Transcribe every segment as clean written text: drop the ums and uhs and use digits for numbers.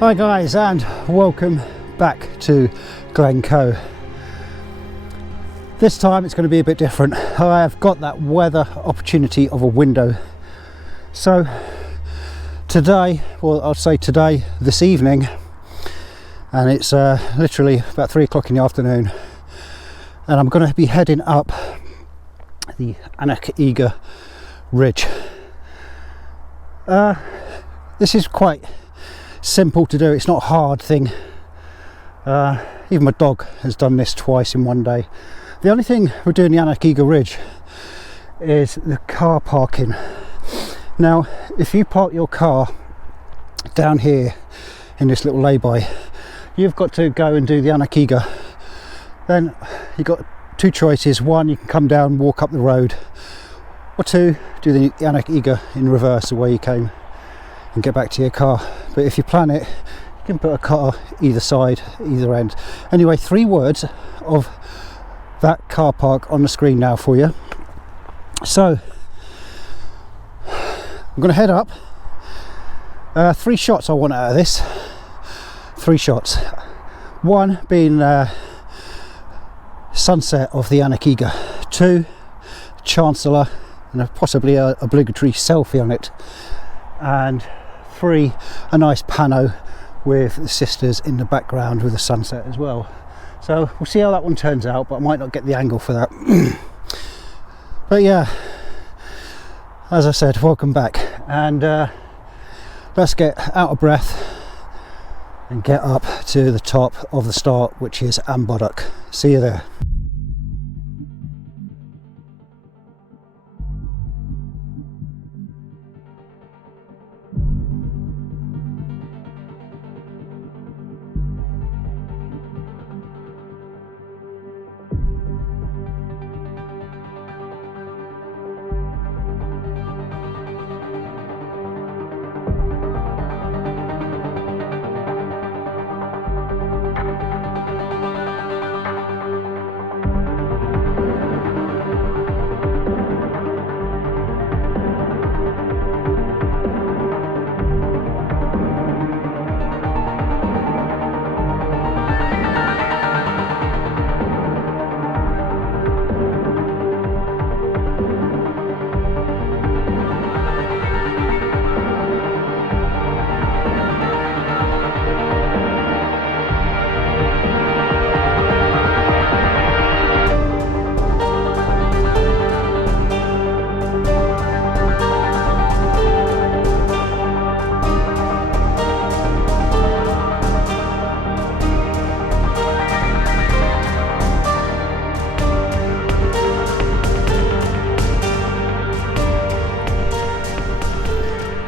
Hi guys, and welcome back to Glencoe. This time it's going to be a bit different. I have got that weather opportunity of a window. So today, well I'll say today, this evening, and it's literally about 3 o'clock in the afternoon, and I'm going to be heading up the Aonach Eagach Ridge. This is quite simple to do, it's not a hard thing. Even my dog has done this twice in one day. The only thing we're doing the Aonach Eagach Ridge is the car parking. Now if you park your car down here in this little lay-by, you've got to go and do the Aonach Eagach. Then you've got two choices: one, you can come down, walk up the road, or two, do the Aonach Eagach in reverse the way you came and get back to your car. But if you plan it, you can put a car either side, either end. Anyway, 3 words of that car park on the screen now for you. So I'm going to head up. 3 shots I want out of this. 3 shots. One being sunset of the Aonach Eagach. 2, Chancellor, and possibly a obligatory selfie on it. And 3, a nice pano with the sisters in the background with the sunset as well. So we'll see how that one turns out, but I might not get the angle for that. But yeah, as I said, welcome back, and let's get out of breath and get up to the top of the start, which is Am Bodach. See you there.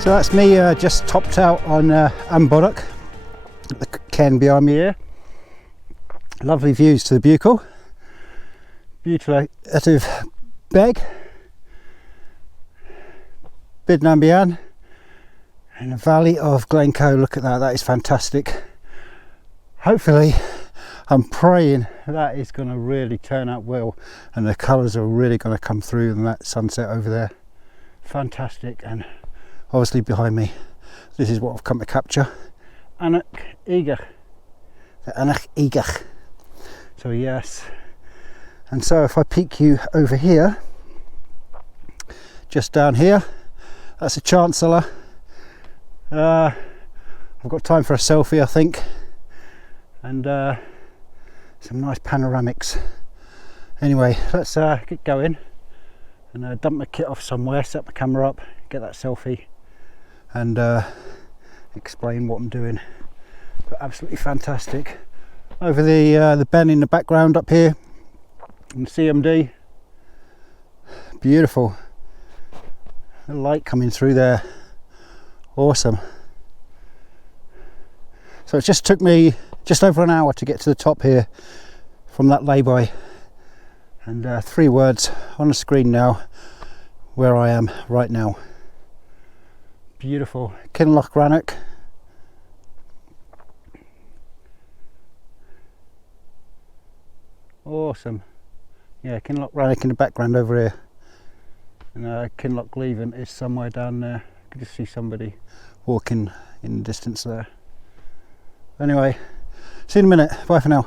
So that's me just topped out on Am Bodach, the cairn behind me here. Lovely views to the Buckley, beautiful out of Beg, Am Bodach and Beinn, and the valley of Glencoe. Look at that, that is fantastic. Hopefully, I'm praying that is going to really turn out well and the colours are really going to come through in that sunset over there. Fantastic. And obviously behind me, this is what I've come to capture. Aonach Eagach. The Aonach Eagach. So yes. And so if I peek you over here, just down here, that's a Chancellor. I've got time for a selfie, I think. And some nice panoramics. Anyway, let's get going and dump my kit off somewhere, set my camera up, get that selfie, and explain what I'm doing. But absolutely fantastic. Over the Ben in the background up here, and CMD, beautiful. The light coming through there, awesome. So it just took me just over an hour to get to the top here from that lay-by, and 3 words on the screen now where I am right now. Beautiful. Kinloch Rannoch. Awesome. Yeah, Kinloch Rannoch in the background over here. And Kinloch Leaving is somewhere down there. I can just see somebody walking in the distance there. Anyway, see you in a minute. Bye for now.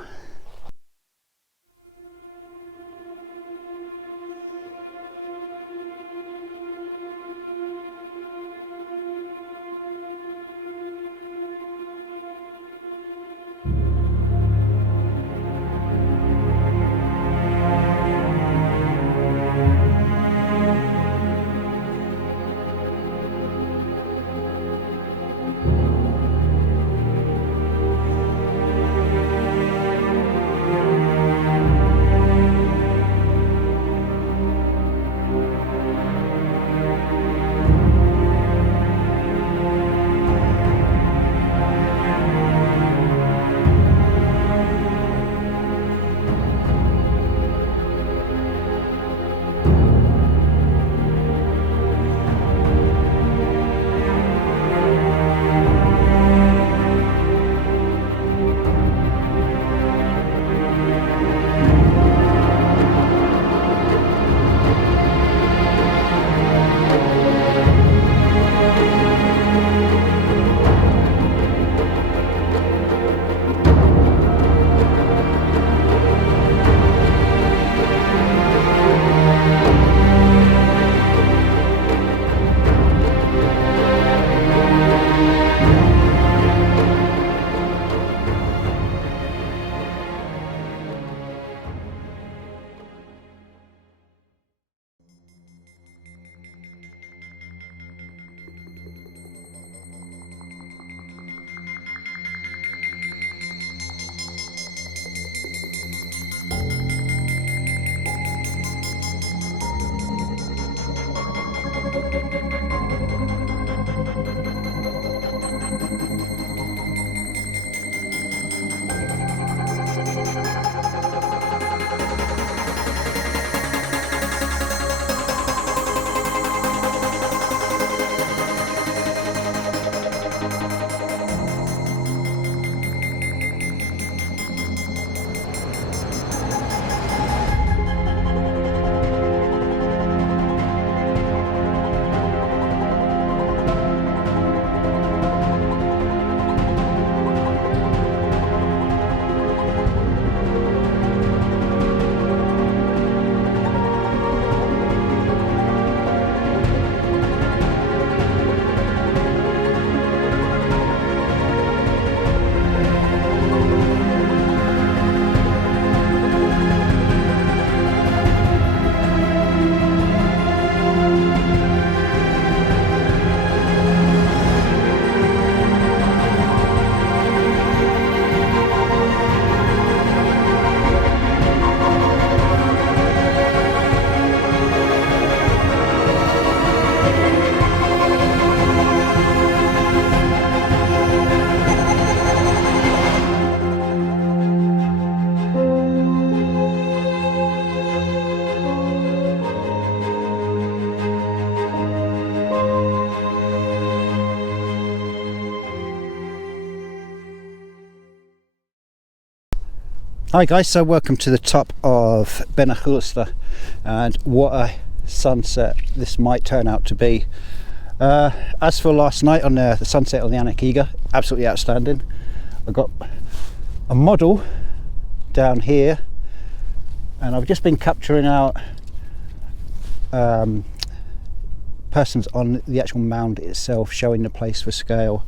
Hi guys, so welcome to the top of Beinn and what a sunset this might turn out to be. As for last night on the sunset on the Aonach Eagach, absolutely outstanding. I got a model down here and I've just been capturing out persons on the actual mound itself, showing the place for scale.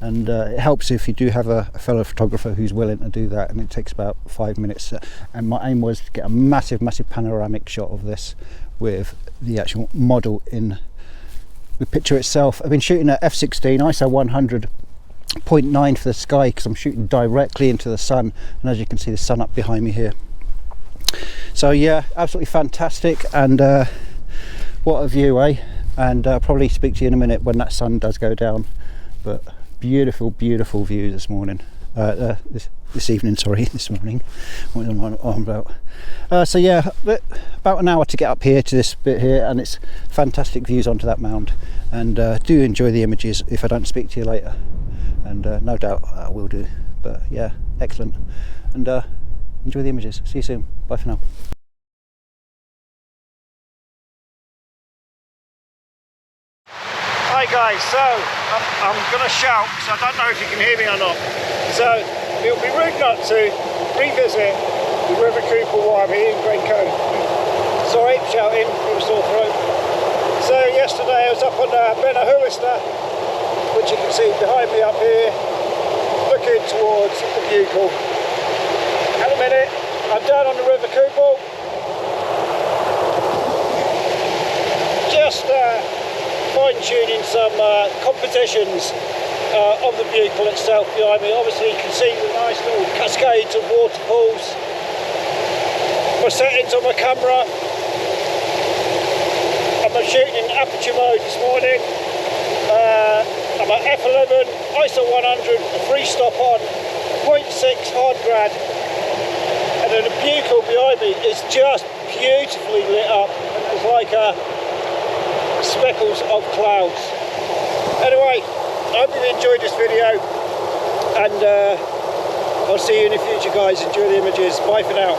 And it helps if you do have a fellow photographer who's willing to do that, and it takes about 5 minutes. And my aim was to get a massive panoramic shot of this with the actual model in the picture itself. I've been shooting at f/16 ISO 100.9 for the sky because I'm shooting directly into the sun, and as you can see the sun up behind me here. So yeah, absolutely fantastic, and what a view, eh? And I'll probably speak to you in a minute when that sun does go down. But beautiful view this morning, this evening, sorry, this morning. What am I on about? So yeah, about an hour to get up here to this bit here, and it's fantastic views onto that mound. And do enjoy the images if I don't speak to you later, and no doubt I will do. But yeah, excellent, and enjoy the images. See you soon. Bye for now. Hi guys, so I'm going to shout because I don't know if you can hear me or not. So it would be rude not to revisit the River Coupall in Glencoe. Sorry, shouting, it was sore throat. So yesterday I was up on Beinn, which you can see behind me up here, looking towards the Buckley. At the minute, I'm down on the River Coupall, just fine-tuning some compositions of the Buckley itself behind me. Obviously you can see the nice little cascades of waterfalls. My settings on my camera, I'm shooting in aperture mode this morning. I'm at f11, ISO 100, free stop on, 0.6 hard grad, and then the Buckley behind me is just beautifully lit up. It's like speckles of clouds. Anyway, I hope you've enjoyed this video, and I'll see you in the future, guys. Enjoy the images. Bye for now.